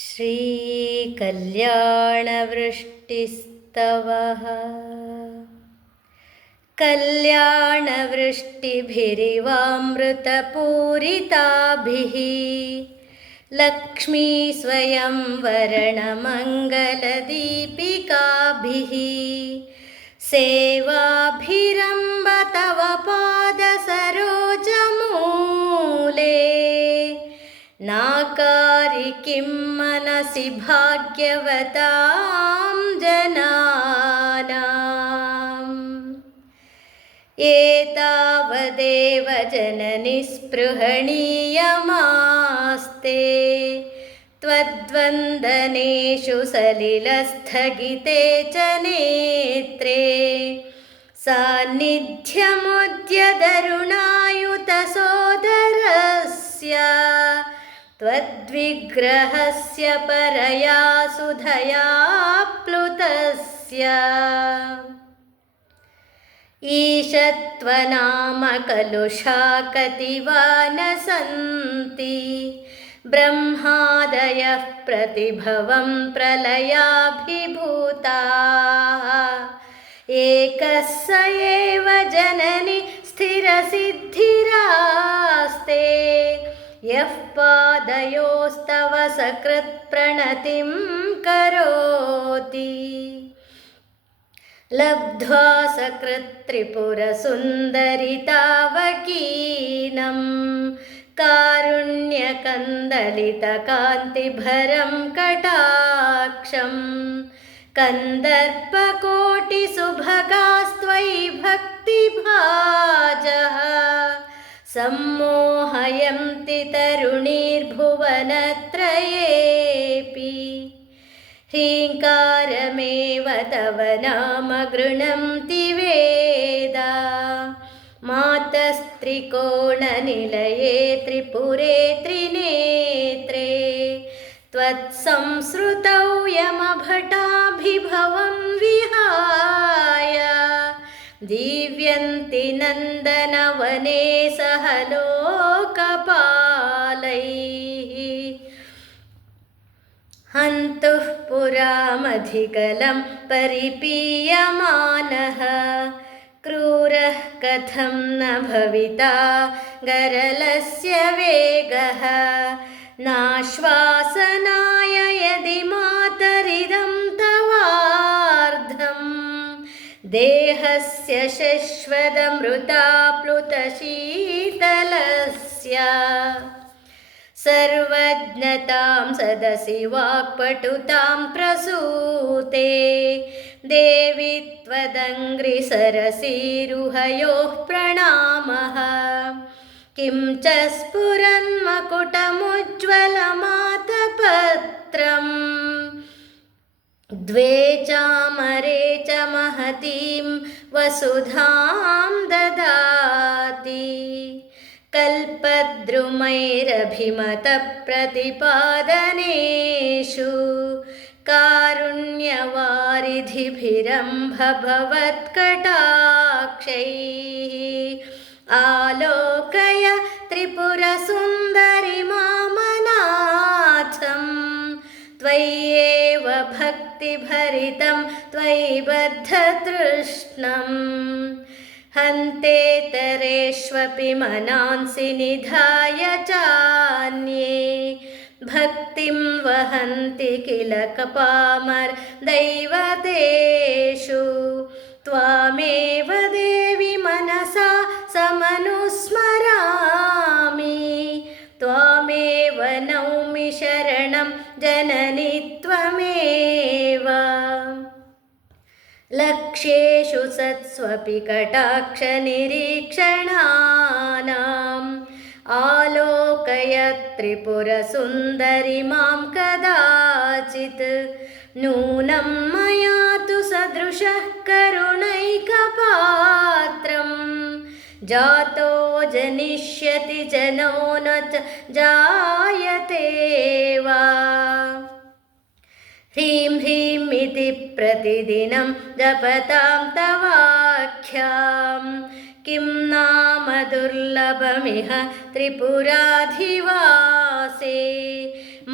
श्रीकल्याणवृष्टिस्तवः कल्याणवृष्टिभिरिवामृतपूरिताभिः लक्ष्मीस्वयंवरणमङ्गलदीपिकाभिः सेवाभिरम्ब तव पादसरोजमूले नाकारि किं मनसि भाग्यवतां जनानाम् एतावदेव जननि स्पृहणीयमास्ते त्वद्वन्दनेषु सलिलस्थगिते च नेत्रे सान्निध्यमुद्यदरुणायुतसोदरस्य त्वद्विग्रहस्य परया सुधया प्लुतस्य ईशत्वनाम कलुषा कतिवा न सन्ति ब्रह्मादयः प्रतिभवं प्रलयाभिभूताः एकः स एव जननि स्थिरसिद्धिरास्ते यः पादयोस्तव सकृत्प्रणतिं करोति लब्ध्वा सकृत्त्रिपुरसुन्दरितावकीनं कारुण्यकन्दलितकान्तिभरं कटाक्षं कन्दर्पकोटिसुभगास्त्वयि भक्तिभाजः सम्मोहयन्ति तरुणीर्भुवनत्रयेऽपि ह्रीङ्कारमेव तव नाम गृह्णन्ति वेदा मातस्त्रिकोणनिलये त्रिपुरे त्रिनेत्रे त्वत्संसृतौ यमभटाभिभवं विहाय दीव्यन्ति नन्दनवने सह लोकपालैः हन्तुः पुरामधिकलं परिपीयमानः क्रूरः कथं न भविता गरलस्य वेगः नाश्वासनाय यदि मातरिदं तवार्धं देहस्य शश्वदमृताप्लुतशीतलस्य सर्वज्ञतां सदसि वाक्पटुतां प्रसूते देवि त्वदङ्घ्रिसरसीरुहयोः प्रणामः किं च स्फुरन्मकुटमुज्ज्वलमातपत्रं द्वे चामरे च महतीं वसुधां ददाति कल्पद्रुमैरभिमतप्रतिपादनेषु कारुण्यवारिधिभिरम्भ भवत्कटाक्षैः आलोकय त्रिपुरसुन्दरिमामनाथं त्वय्येव भक्तिभरितं त्वयि बद्धतृष्णम् हन्तेतरेष्वपि मनांसि निधाय चान्ये भक्तिं वहन्ति किल कपामर्दैवतेषु त्वामेव देवि मनसा समनुस्मरामि त्वामेव नौमि शरणं जननि त्वमेव लक्ष्येषु सत्स्वपि कटाक्षनिरीक्षणानाम् आलोकय त्रिपुरसुन्दरि मां कदाचित् नूनं मया तु सदृशः करुणैकपात्रं जातो जनिष्यति जनो न च जायते वा ह्रीं ह्रीं इति प्रतिदिनं जपतां तवाख्यां किं नाम दुर्लभमिह त्रिपुराधिवासे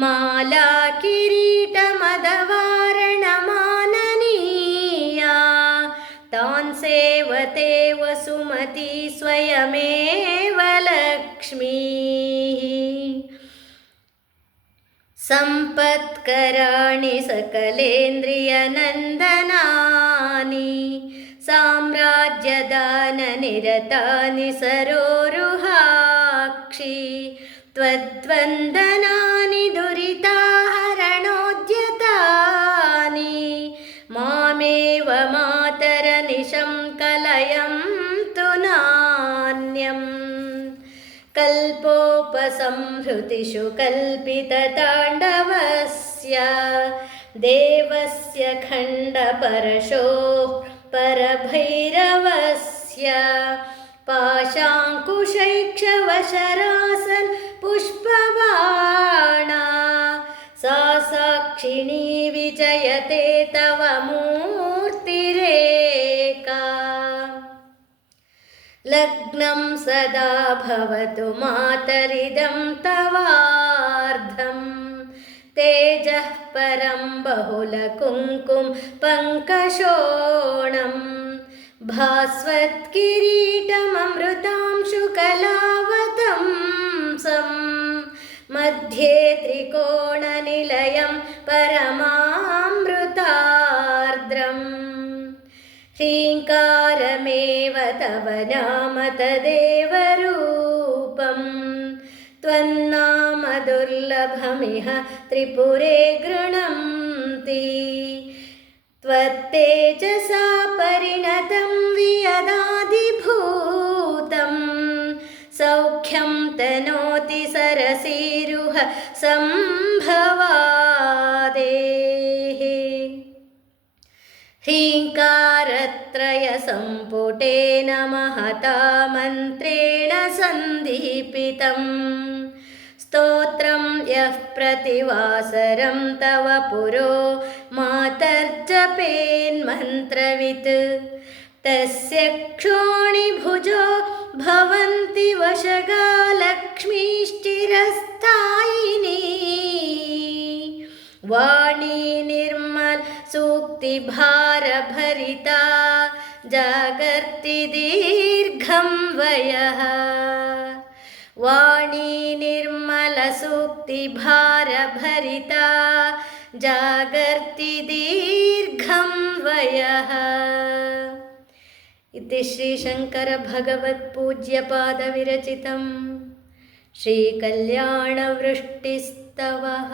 मा माला किरीटमदवारणमाननीया तान् सेवते वसुमती स्वयमेव लक्ष्मीः सम्पत्कराणि सकलेन्द्रियनन्दनानि साम्राज्यदाननिरतानि सरोरुहाक्षि त्वद्वन्दनानि दुरिताहरणोद्यतानि मामेव मातरनिशं कलयन्तु नान्यम् कल्पोपसंहृतिषु कल्पितताण्डवस्य देवस्य खण्डपरशोः परभैरवस्य पाशाङ्कुशैक्षवशरासन् पुष्पबाणा सा साक्षिणी विजयते तव मूर्तिरेका लग्नं सदा भवतु मातरिदं तवार्धं तेजः परं बहुलकुङ्कुम पङ्कशोणं भास्वत्किरीटममृतांशुकलावतंसं मध्ये त्रिकोणनिलयं परमामृतार्द्रम् ह्रीङ्कारमेव तव नाम तदेव रूपं त्वन्नाम दुर्लभमिह त्रिपुरे गृह्णन्ति त्वत्तेजसा परिणतं वियदादिभूतं सौख्यं तनोति सरसीरुह सम्भवादेः ह्रीङ्कारत्रयसम्पुटेन महता मन्त्रेण सन्दीपितं स्तोत्रं यः प्रतिवासरं तव पुरो मातर्जपेन्मन्त्रवित् तस्य क्षोणिभुजो भवन्ति वशगा लक्ष्मीश्चिरस्थायिनी वाणी निर्मल सूक्तिभारभरिता जागर्ति दीर्घं वयः वाणी निर्मलसूक्तिभारभरिता जागर्ति दीर्घं वयः इति श्रीशङ्करभगवत्पूज्यपादविरचितं श्रीकल्याणवृष्टिस्तवः।